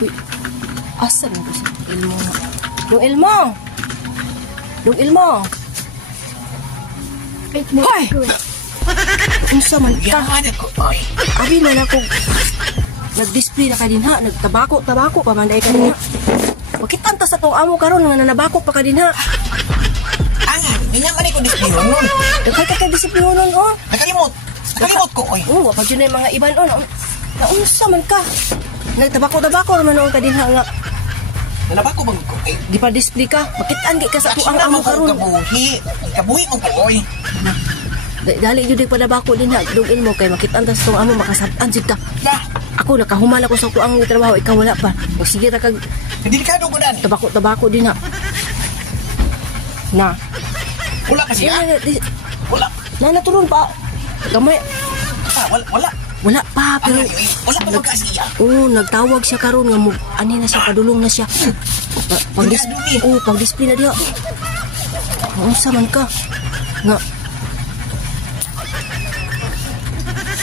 Uy, asan ko si Ilmo? Dong Ilmo! Dong Ilmo! Hoy! Unsa man ka? Abi man ako nag-display na ka din ha. Nagtabako pa man dahil ka din ha. Bakit tanta sa tong amo karon nga nanabako pa ka din ha? Angan, hindi naman ko display nun. Daghay ka display nun oh. Nakalimot ko oy. Oo, wapag yun na yung mga iban oh. Naunsa man ka? Nagtabako naman noon ka din ha nga. Nanabako bang ko eh? Di pa display ka? Bakit anggi ka sa tuang amo karon? Kabuhi mo ko oy. Dali jud pa nabako din ha. Dugin mo kay makit-an tas tong amo makasab-an jud ka. Ako nakahuman ako sa tuang trabaho, ikaw wala pa. O sige ra kag delikado ko dan. Tabako din ha. Na. Wala kasi ha? Wala. Na natulon pa. Gamay. Wala pa pero wala pa magkasiya. Oo, nagtawag siya karon nga mo ani na siya padulong na siya. Pag display na diha. Unsa man ka? Nga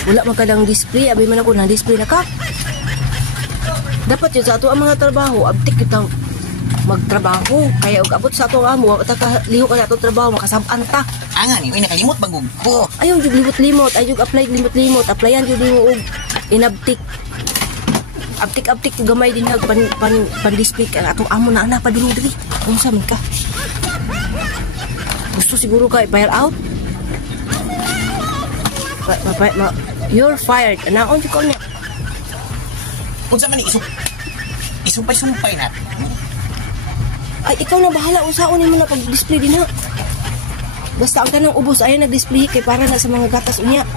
wala man kadang display, abi man ako na display na ka. Dapat yun sa ato ang mga trabaho, abtik kitang magtrabaho. Kaya og abot sa ato ang amo, liho ka na ato trabaho, makasab-an ta. Angan, yung nakalimot bagog ko. Ayaw yung limot-limot, ayaw yung apply limot-limot, applyan yung mo og inabtik. Abtik-abtik yung gamay din hag pan-display ka. Ato amo na anak, padulong diri. Kung sa ka? Gusto siguro ka i-fire out? You're fired. Naon si ko niya. Kung sa man isumpay na. Ay, ikaw na bahala. Usaon mo na pag-display din ha. Basta ang kanang ubos ayaw nag-display kay para na sa mga gatas unya.